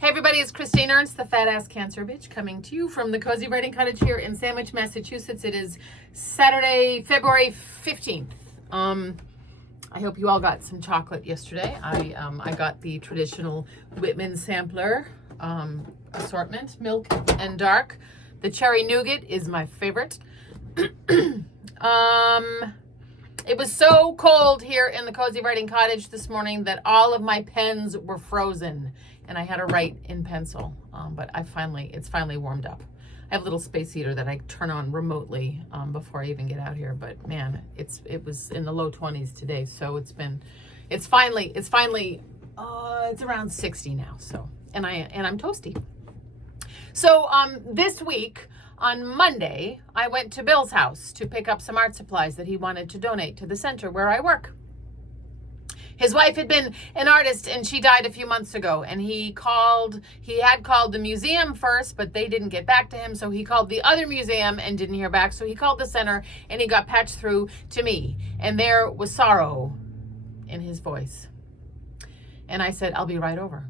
Hey everybody, it's Christine Ernst, the Fat Ass Cancer Bitch, coming to you from the Cozy Writing Cottage here in Sandwich, Massachusetts. It is Saturday, February 15th. I hope you all got some chocolate yesterday. I got the traditional Whitman sampler assortment, milk and dark. The cherry nougat is my favorite. It was so cold here in the Cozy Writing Cottage this morning that all of my pens were frozen and I had to write in pencil. But it's finally warmed up. I have a little space heater that I turn on remotely before I even get out here. But man, it was in the low 20s today. So it's around 60 now. So, and I'm toasty. So this week, on Monday, I went to Bill's house to pick up some art supplies that he wanted to donate to the center where I work. His wife had been an artist and she died a few months ago, and he had called the museum first, but they didn't get back to him. So he called the other museum and didn't hear back. So he called the center and he got patched through to me, and there was sorrow in his voice. And I said, I'll be right over.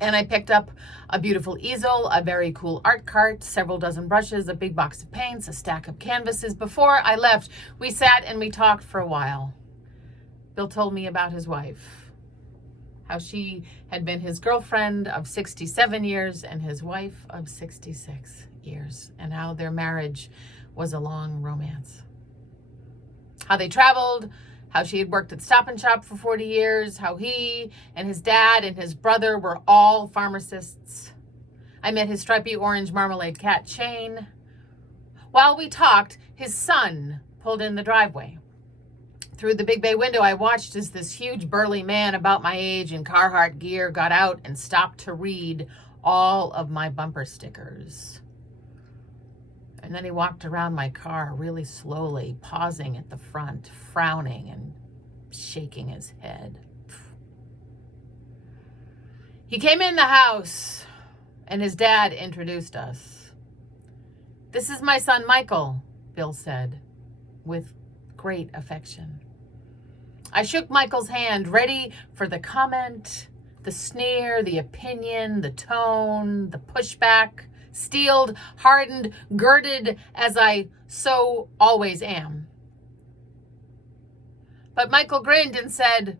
And I picked up a beautiful easel, a very cool art cart, several dozen brushes, a big box of paints, a stack of canvases. Before I left, we sat and we talked for a while. Bill told me about his wife, how she had been his girlfriend of 67 years and his wife of 66 years, and how their marriage was a long romance. How they traveled, how she had worked at Stop and Shop for 40 years, how he and his dad and his brother were all pharmacists. I met his stripy orange marmalade cat, Shane. While we talked, his son pulled in the driveway. Through the big bay window, I watched as this huge burly man about my age in Carhartt gear got out and stopped to read all of my bumper stickers. And then he walked around my car really slowly, pausing at the front, frowning and shaking his head. He came in the house and his dad introduced us. "This is my son, Michael," Bill said with great affection. I shook Michael's hand, ready for the comment, the sneer, the opinion, the tone, the pushback, steeled, hardened, girded as I so always am. But Michael grinned and said,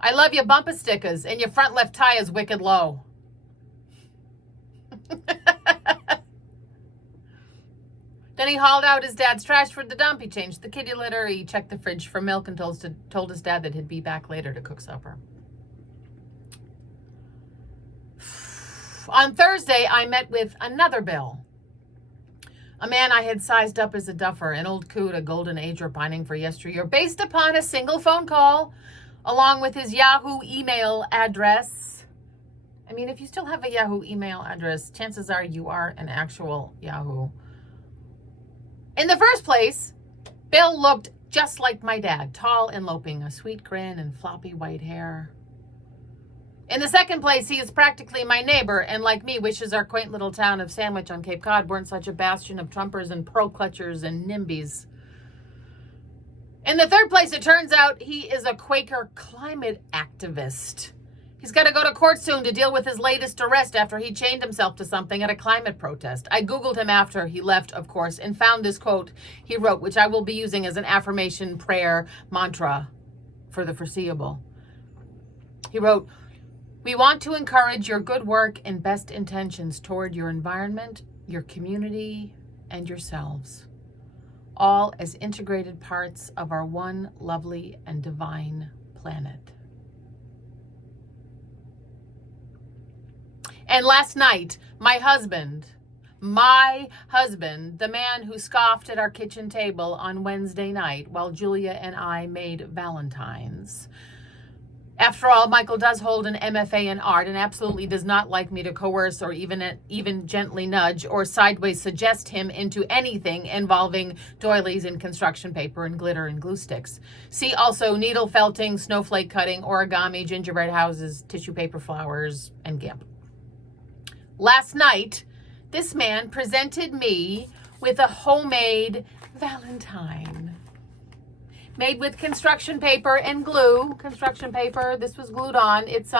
"I love your bumper stickers, and your front left tire is wicked low." Then he hauled out his dad's trash for the dump. He changed the kitty litter. He checked the fridge for milk and told his dad that he'd be back later to cook supper. On Thursday, I met with another Bill, a man I had sized up as a duffer, an old coot, a golden age repining for yesteryear, based upon a single phone call, along with his Yahoo email address. I mean, if you still have a Yahoo email address, chances are you are an actual Yahoo. In the first place, Bill looked just like my dad, tall and loping, a sweet grin and floppy white hair. In the second place, he is practically my neighbor, and like me, wishes our quaint little town of Sandwich on Cape Cod weren't such a bastion of Trumpers and pearl clutchers and NIMBYs. In the third place, it turns out he is a Quaker climate activist. He's got to go to court soon to deal with his latest arrest after he chained himself to something at a climate protest. I Googled him after he left, of course, and found this quote he wrote, which I will be using as an affirmation prayer mantra for the foreseeable. He wrote, "We want to encourage your good work and best intentions toward your environment, your community, and yourselves, all as integrated parts of our one lovely and divine planet." And last night, my husband, the man who scoffed at our kitchen table on Wednesday night while Julia and I made valentines. After all, Michael does hold an MFA in art and absolutely does not like me to coerce or even gently nudge or sideways suggest him into anything involving doilies and construction paper and glitter and glue sticks. See also needle felting, snowflake cutting, origami, gingerbread houses, tissue paper flowers, and GIMP. Last night, this man presented me with a homemade valentine made with construction paper and glue. Construction paper, this was glued on. It's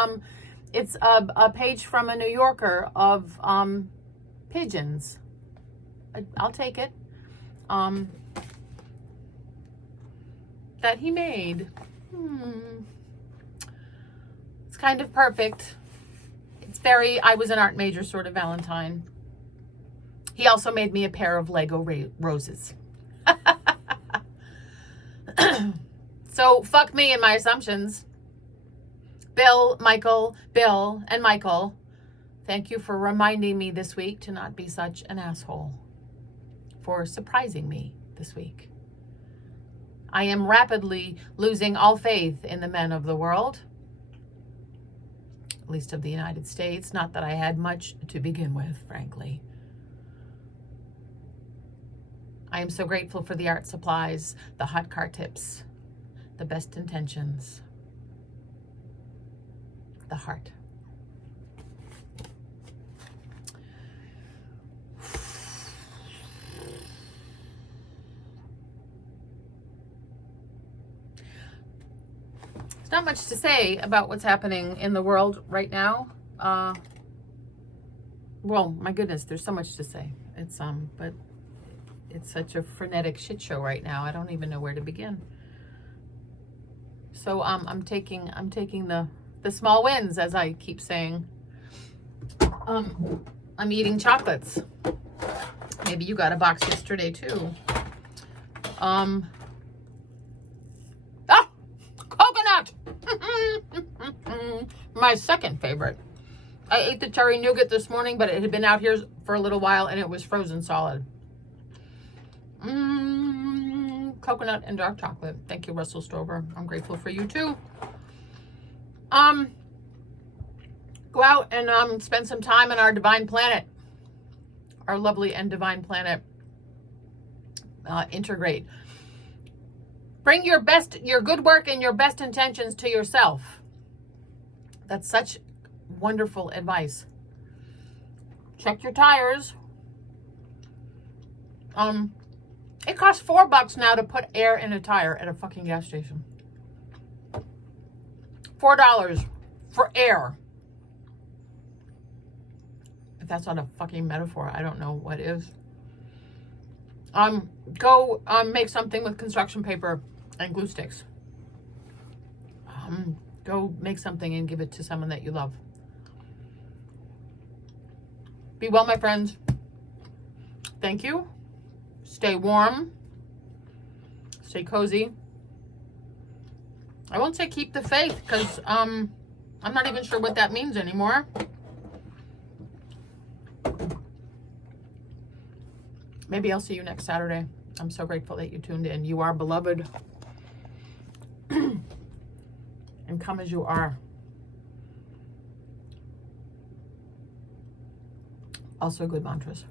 It's a page from a New Yorker of pigeons. I'll take it. That he made. It's kind of perfect. It's very, I was an art major sort of Valentine. He also made me a pair of Lego roses. So fuck me and my assumptions. Bill, and Michael, thank you for reminding me this week to not be such an asshole. For surprising me this week. I am rapidly losing all faith in the men of the world. At least of the United States. Not that I had much to begin with, frankly. I am so grateful for the art supplies, the hot car tips, the best intentions, the heart. There's not much to say about what's happening in the world right now. Well, my goodness, there's so much to say. It's but it's such a frenetic shit show right now. I don't even know where to begin. So I'm taking the small wins, as I keep saying. I'm eating chocolates. Maybe you got a box yesterday too. Coconut! My second favorite. I ate the cherry nougat this morning, but it had been out here for a little while and it was frozen solid. Coconut and dark chocolate. Thank you, Russell Stover. I'm grateful for you too. Go out and spend some time on our divine planet. Our lovely and divine planet. Integrate. Bring your good work and your best intentions to yourself. That's such wonderful advice. Check your tires. It costs $4 now to put air in a tire at a fucking gas station. $4 for air. If that's not a fucking metaphor, I don't know what is. Go make something with construction paper and glue sticks. Go make something and give it to someone that you love. Be well, my friends. Thank you. Stay warm. Stay cozy. I won't say keep the faith because I'm not even sure what that means anymore. Maybe I'll see you next Saturday. I'm so grateful that you tuned in. You are beloved. And come as you are. Also good mantras.